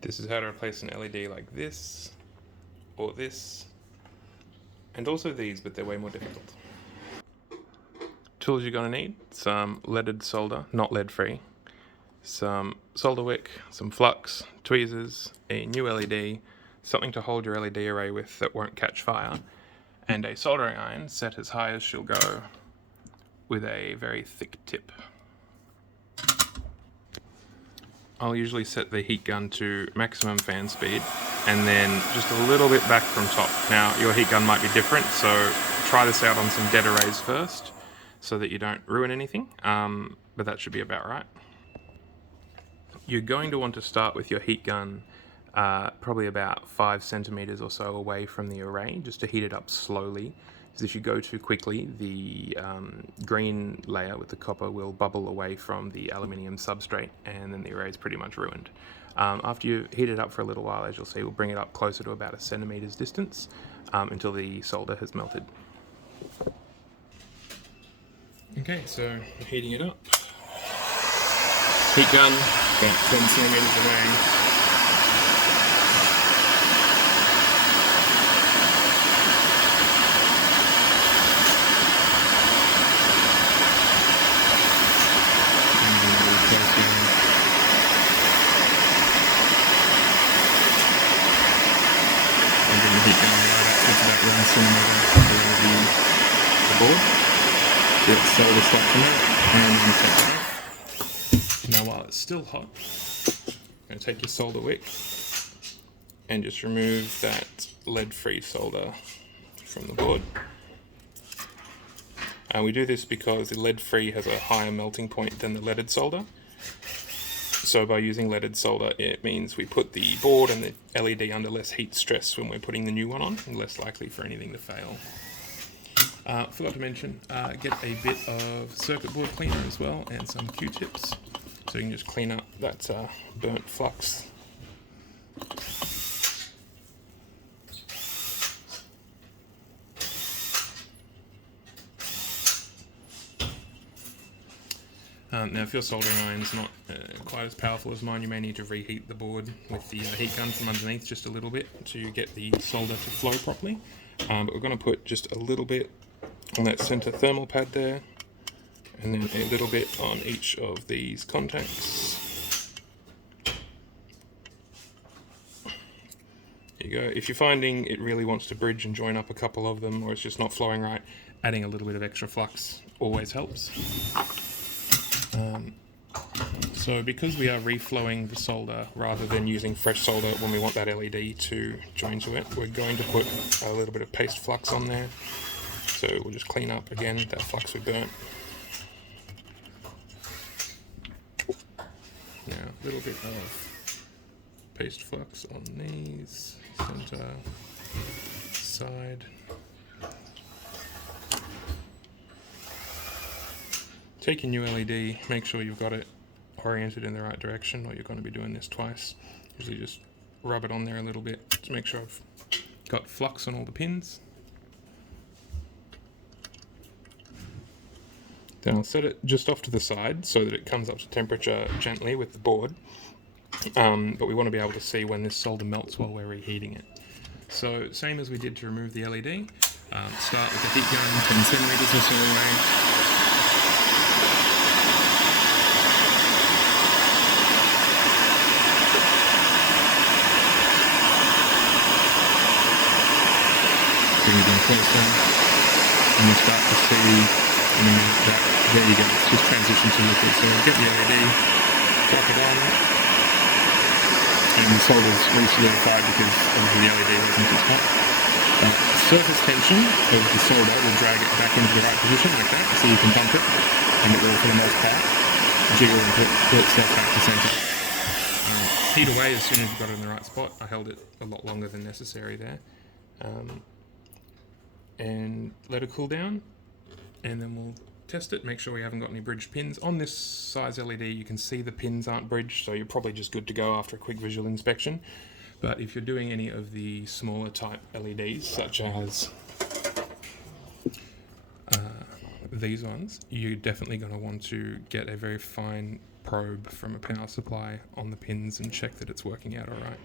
This is how to replace an LED like this, or this, and also these, but they're way more difficult. Tools you're going to need: some leaded solder, not lead free, some solder wick, some flux, tweezers, a new LED, something to hold your LED array with that won't catch fire, and a soldering iron set as high as she'll go with a very thick tip. I'll usually set the heat gun to maximum fan speed and then just a little bit back from top. Now your heat gun might be different, so try this out on some dead arrays first so that you don't ruin anything, but that should be about right. You're going to want to start with your heat gun probably about 5 centimeters or so away from the array, just to heat it up slowly. Because if you go too quickly, the green layer with the copper will bubble away from the aluminium substrate, and then the array is pretty much ruined. After you heat it up for a little while, as you'll see, we'll bring it up closer to about a centimeter's distance until the solder has melted. Okay, so heating it up. Heat gun, about 10 centimeters away. The heat gun right up to about 1 centimeter below the board. Get the solder start to melt and then take it off. Now while it's still hot, you're going to take your solder wick and just remove that lead-free solder from the board. We do this because the lead-free has a higher melting point than the leaded solder. So by using leaded solder, it means we put the board and the LED under less heat stress when we're putting the new one on, and less likely for anything to fail. Forgot to mention, get a bit of circuit board cleaner as well, and some Q-tips, so you can just clean up that burnt flux. Now if your soldering iron's not quite as powerful as mine, you may need to reheat the board with the heat gun from underneath just a little bit to get the solder to flow properly. But we're going to put just a little bit on that center thermal pad there, and then a little bit on each of these contacts. There you go. If you're finding it really wants to bridge and join up a couple of them, or it's just not flowing right, adding a little bit of extra flux always helps. So because we are reflowing the solder rather than using fresh solder when we want that LED to join to it, we're going to put a little bit of paste flux on there. So we'll just clean up again that flux we burnt. Now a little bit of paste flux on these, center, side. Take your new LED, make sure you've got it oriented in the right direction, or you're going to be doing this twice. Usually just rub it on there a little bit to make sure I've got flux on all the pins. Then I'll set it just off to the side so that it comes up to temperature gently with the board, but we want to be able to see when this solder melts while we're reheating it. So same as we did to remove the LED, start with the heat gun 10 centimeters or so away. Bring it in closer, and you start to see in a minute that, there you go, it's just transitioned to liquid. So get the LED, drop it on, and the solder's re-solidified because obviously the LED wasn't as hot. Surface tension of the solder will drag it back into the right position like that, so you can bump it, and it will, for the most part, jiggle and pull itself back to center. Heat away as soon as you've got it in the right spot. I held it a lot longer than necessary there. And let it cool down, and then we'll test it, make sure we haven't got any bridged pins. On this size LED you can see the pins aren't bridged, so you're probably just good to go after a quick visual inspection. But if you're doing any of the smaller type LEDs, such as these ones, you're definitely going to want to get a very fine probe from a power supply on the pins and check that it's working out all right.